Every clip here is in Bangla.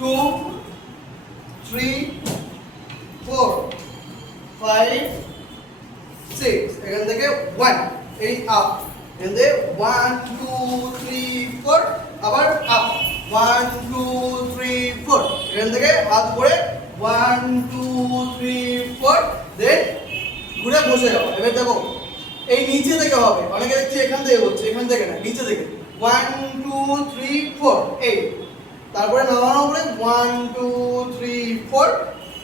2 3 4 5 6 এখান থেকে 1 এই আপ এখান থেকে 1 2 3 4 আবার আপ 1 2 3 4 এখান থেকে হাত উপরে 1 2 3 4 দেন ঘুরে বসে যাও। এবার দেখো এই নিচে থেকে হবে, অনেকে দেখছি এখান থেকে হচ্ছে, এখান থেকে না নিচে থেকে 1 2 3 4 8 তারপরে নামানোর পরে 1 2 3 4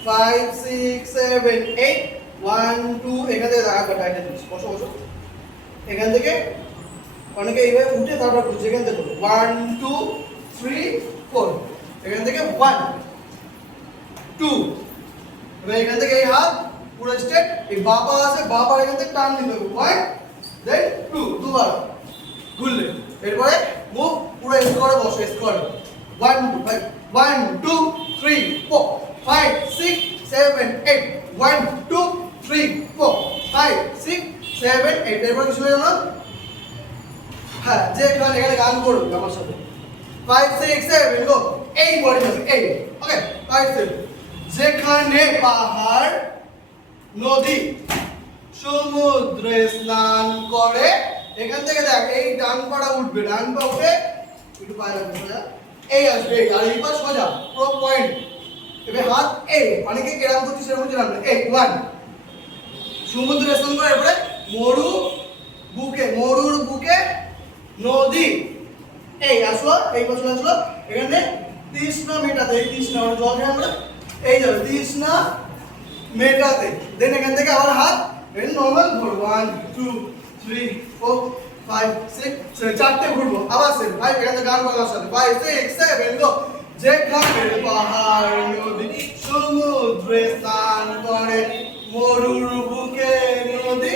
5 6 7 8 1 2 এখান থেকে দাঁড়া কাটা বসো বসো এখান থেকে অনেকে এইভাবে উঠে তারপর বুঝছে এখান থেকে 1 2 3 4 এখান থেকে 1 2 এবার এখান থেকে এই হাত পুরো স্ট্রেট, এই বাবা আছে বাবার এখান থেকে টান দিতে হবে 1 দেন 2 দুবার ঘুরলে এরপরে মুভ পুরো এস করে বসো এস করে 1 2 5 1 2 3 4 5 6 7 8 1 2 3 4 5 6 7 8 এরপর কিছু হলো না। হ্যাঁ যে এখানে গান করবে আমার সাথে 5 6 7 গো এই বডি আছে এই ওকে 5 7 যেখানে পাহাড় নদী সমুদ্রে স্নান করে এখান থেকে দেখ এই ডান পাটা উঠবে, ডান পা উঠে একটু পায়ে রাখবে সোজা এই আসবে আর এই পা সোজা পুরো পয়েন্ট। এবার হাত এই অনেকে কেরাম করছে সেরকম হচ্ছে না এই 1 সমুদ্রে স্নান করে এরপরে মরুর বুকে নদী এই আসলো এই পাশে আসলো এখানে তৃষ্ণা মেটাতে এই তৃষ্ণা মানে জল খেয়ে আমরা এই যাবে তৃষ্ণা মেটাতে দেন এখান থেকে আবার হাত এই নরমাল ঘুর 1 2 3 4 5 6 7 চারটে ঘুরবো আবার সেম ভাই এখানে গান বাজানোর সাথে 5 6 7 গো যেখানে পাহাড় নদী সমুদ্রে স্নান করে মরুর বুকে নদী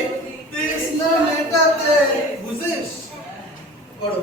তৃষ্ণা মেটাতে বুঝিস করো।